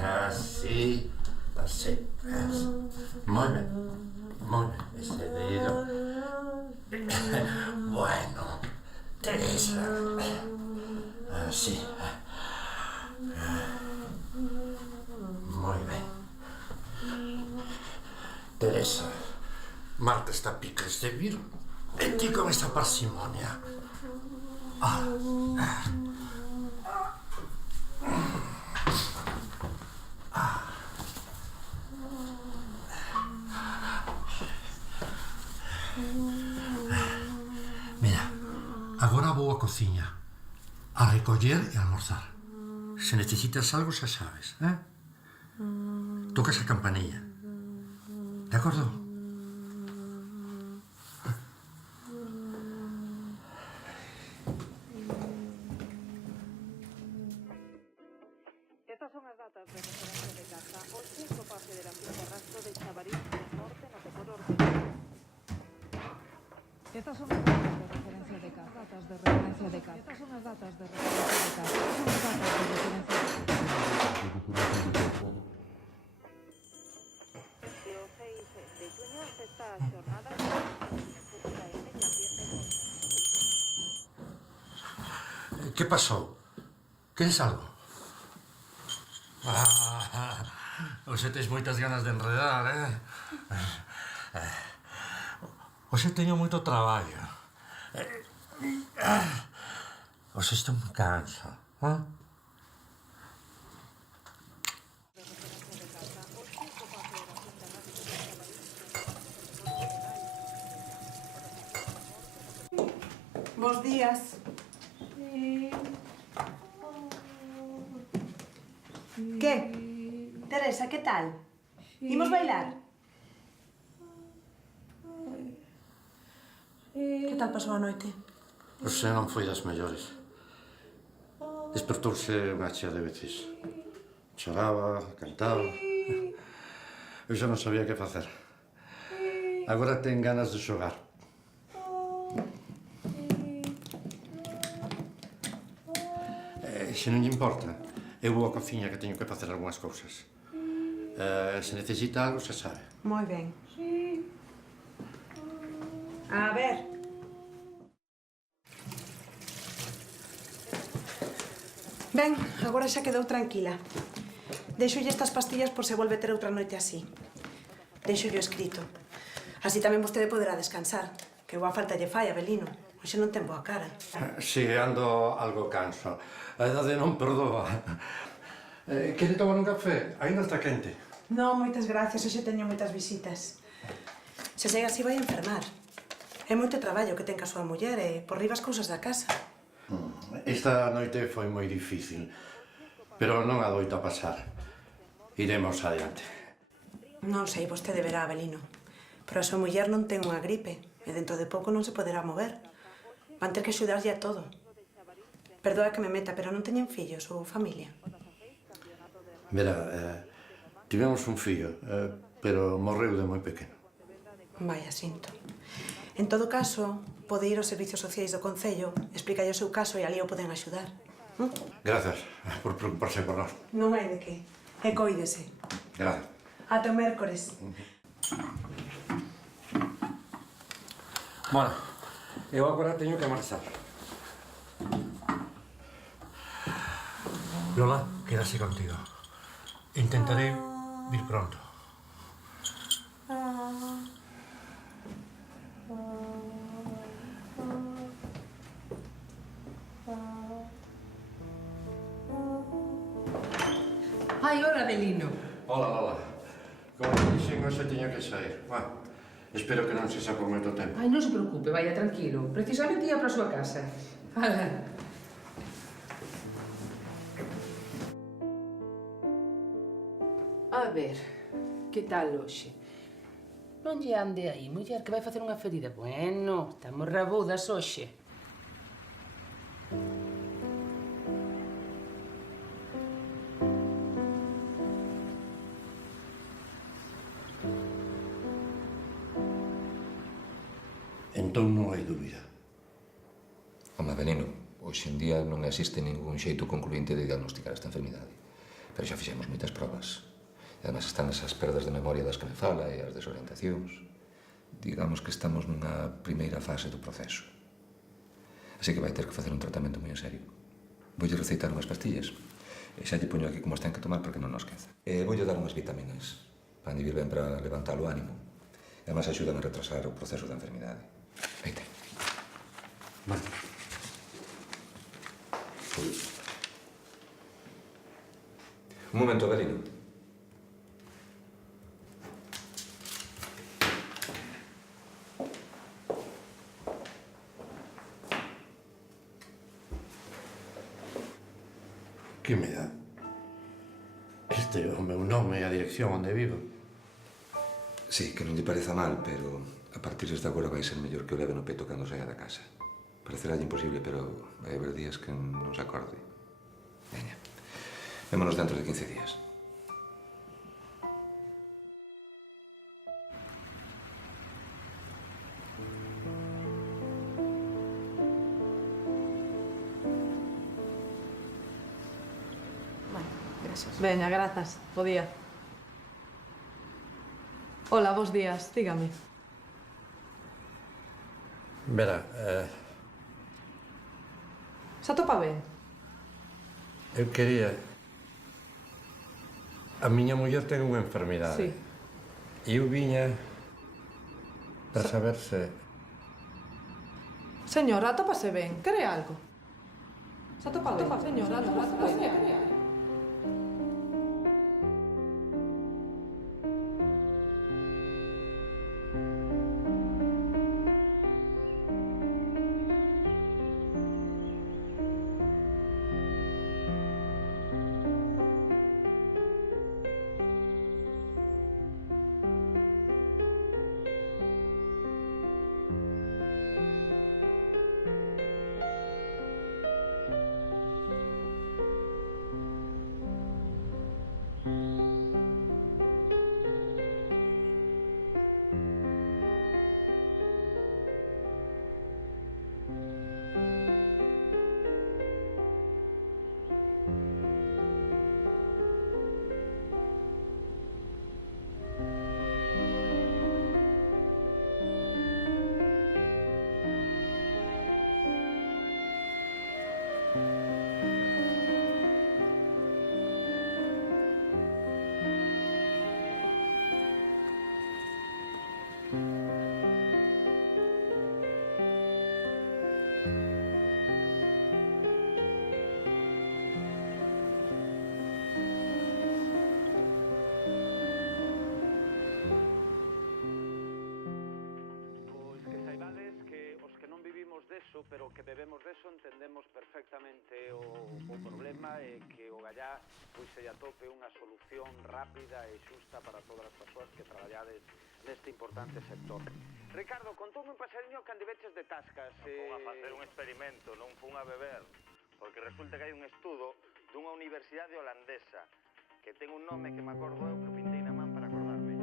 así, así. Muy bien, ese dedo. Bueno, Teresa, así. Muy bien. Teresa, Marta está a piques de vir. E ti con esa parsimonia. Mira, agora vou á cociña a recoller e almorzar. Se necesitas algo xa sabes, eh? Tocas a campanilla. De acordo? Estas son as datas de referencia de casa. O quinto pase de la finca Rastro de Chavarís del Norte, no te puedo ordenar. Estas son as datas de referencia de casa. Estas son as datas de referencia de casa. E o 6 de xuño esta xornada Que pasou? Queres algo? Hoxe tens moitas ganas de enredar, Hoxe teño moito traballo. Hoxe estou moi canso, Bos días. Que? Teresa, que tal? Imos bailar? Que tal pasou a noite? Hoxe non foi das mellores. Despertouse unha chea de veces. Choraba, cantaba. Eu xa non sabía que facer. Agora ten ganas de xogar. Se non lle importa, eu vou á cociña que teño que facer algunhas cousas. Se necesita algo, xa sabe. Moi ben. A ver. Ben, agora xa quedou tranquila. Deixolle estas pastillas por se volve ter outra noite así. Deixollo escrito. Así tamén vostede poderá descansar, que boa falta lle fai, Abelino. Hoxe non ten boa cara. Si, ando algo canso. A idade non perdoa. Quere tomar un café? Ainda está quente. Non, moitas gracias. Hoxe teño moitas visitas. Se segue así vai enfermar. É moito traballo que ten ca súa muller e por riba as cousas da casa. Esta noite foi moi difícil, pero non adoita pasar. Iremos adiante. Non sei, vostede verá, Abelino. Pero a súa muller non ten unha gripe e dentro de pouco non se poderá mover. Van ter que axudarlle a todo. Perdoa que me meta, pero non teñen fillos ou familia. Verá, tivemos un fillo, pero morreu de moi pequeno. Vaya, sinto. En todo caso, pode ir aos servicios sociais do Concello, explicalle o seu caso e ali o poden axudar. Grazas por preocuparse por nós. Non hai de que. E coídese. Grazas. Ata o mércores. Bueno, eu agora teño que marchar. Lola, quédase contigo. Intentaré vir pronto. Ai, hola, Abelino. Hola, Lola. Como te dixen, hoxe teño que sair. Bueno, espero que non se xa por moito tempo. Ai, non se preocupe, vaya tranquilo. Precisamente ia para a súa casa. Ala. A ver, que tal hoxe? Non lle ande aí, muller, que vai facer unha ferida. Bueno, estamos rabudas hoxe. Entón non hai dúbida. Home, Abelino, hoxe en día non existe ningún xeito concluinte de diagnosticar esta enfermidade. Pero xa fixemos moitas probas. E además están esas perdas de memoria das que me fala e as desorientacións. Digamos que estamos nunha primeira fase do proceso. Así que vai ter que facer un tratamento moi en serio. Voulle receitar unhas pastillas. E xa lle poño aquí como as ten que tomar para que non nos esqueza. E voulle dar unhas vitaminas. Van vir ben para levantar o ánimo. E además axudan a retrasar o proceso da enfermidade. Aí ten. Bueno. Un momento, Avelino. Que me dá? Este é o meu nome e a dirección onde vivo. Sí, que non lle pareza mal, pero a partir de agora vai ser mellor que o leve no peto cando saia da casa. Parecerá imposible, pero vai haber días que non se acorde. Veña, vémonos dentro de 15 días. Veña, grazas. Bo día. Hola, bos días. Dígame. Vera, Se atopa ben? eu quería... A miña muller ten unha enfermidade. Sí. E eu viña para saber se... Señora, atópase ben. Quere algo? Se atopa ben. Señora, atópase ben. Pero que bebemos deso entendemos perfectamente o problema e que o gallá pois se atope unha solución rápida e xusta para todas as persoas que traballades neste importante sector. Ricardo, contoume un pasariño que andiveches de tascas. Fun a facer un experimento, non fun a beber, porque resulta que hai un estudo dunha universidade holandesa que ten un nome que me acordo eu que pintei na man para acordarme.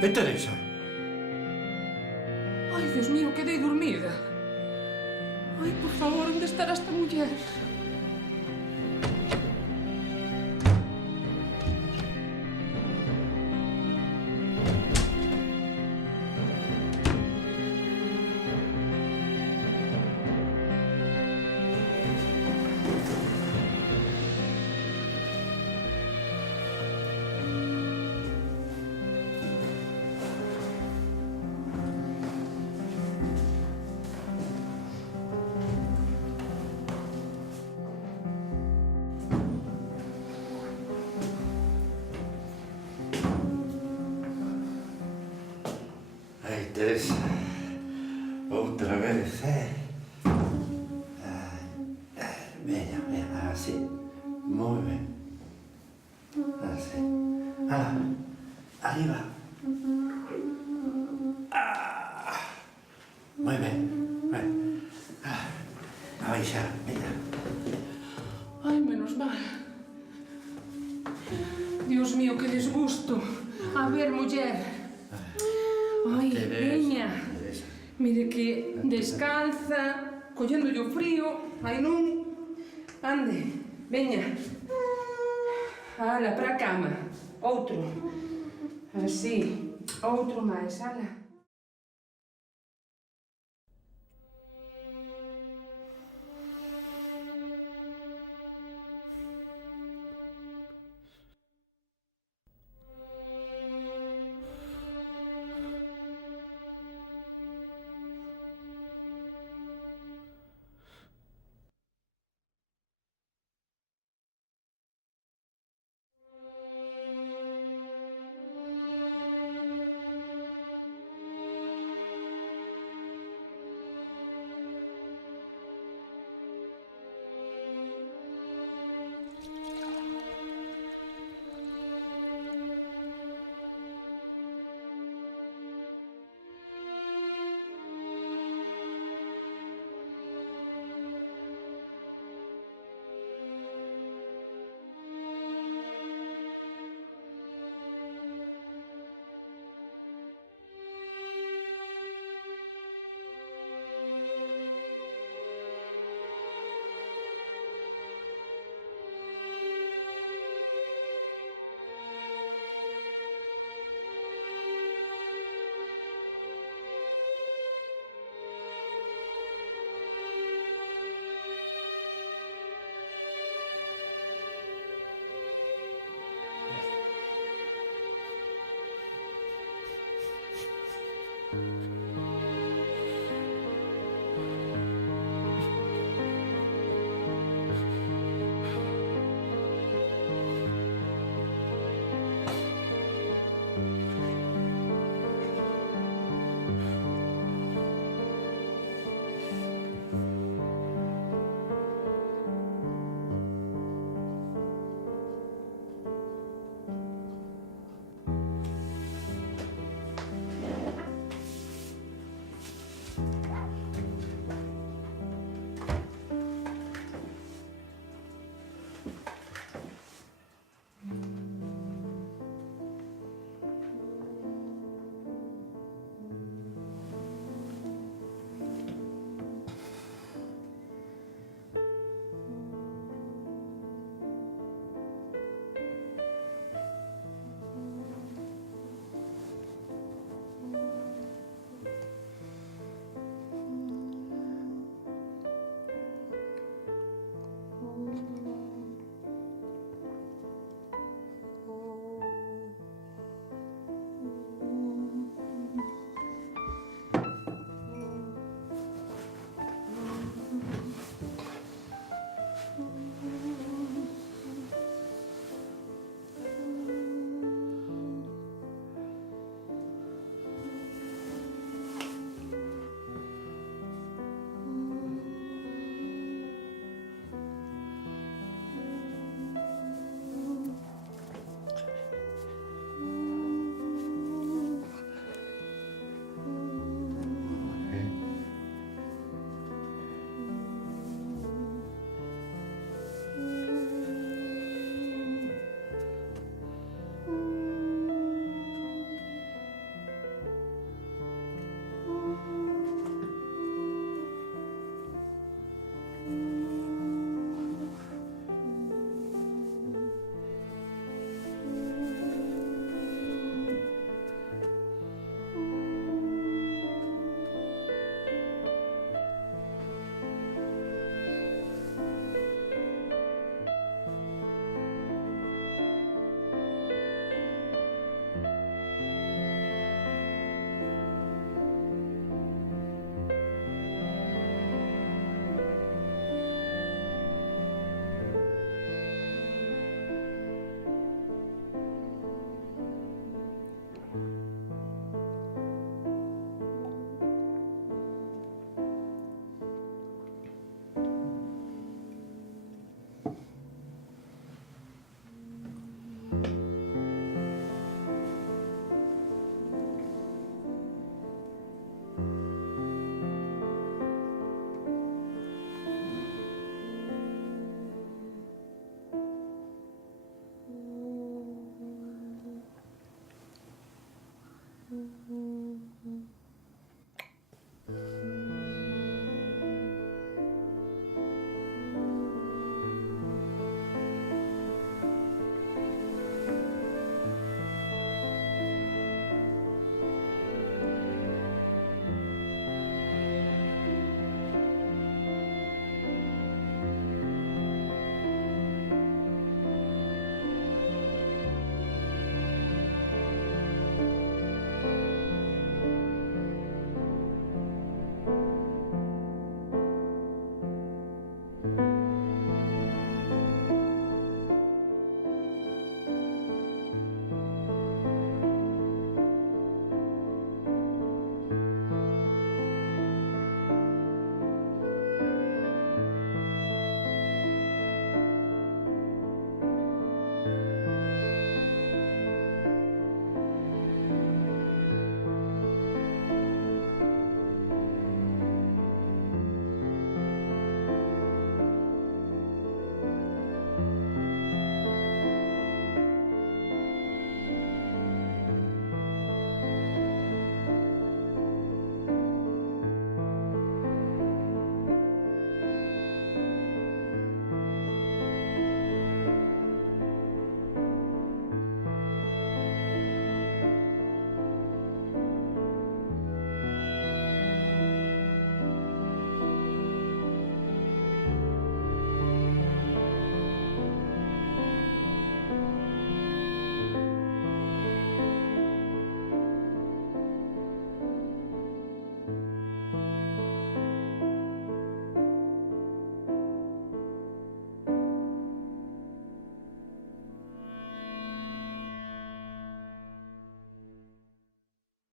E Teresa? Ai, Dios mío, quedei dormida. Ai, por favor, onde estará esta muller? Teresa, outra vez. agradecer. Veña, veña, así. Moi ben. Así. Arriba. Moi ben. A baixar, veña. Ai, menos mal. Dios mío, que desgusto. A ver, muller. Ai, veña. Mire que descalza, colléndolle o frío. Ai, non. Ande, veña. Ala, para a cama. Outro. Así. Outro máis, ala.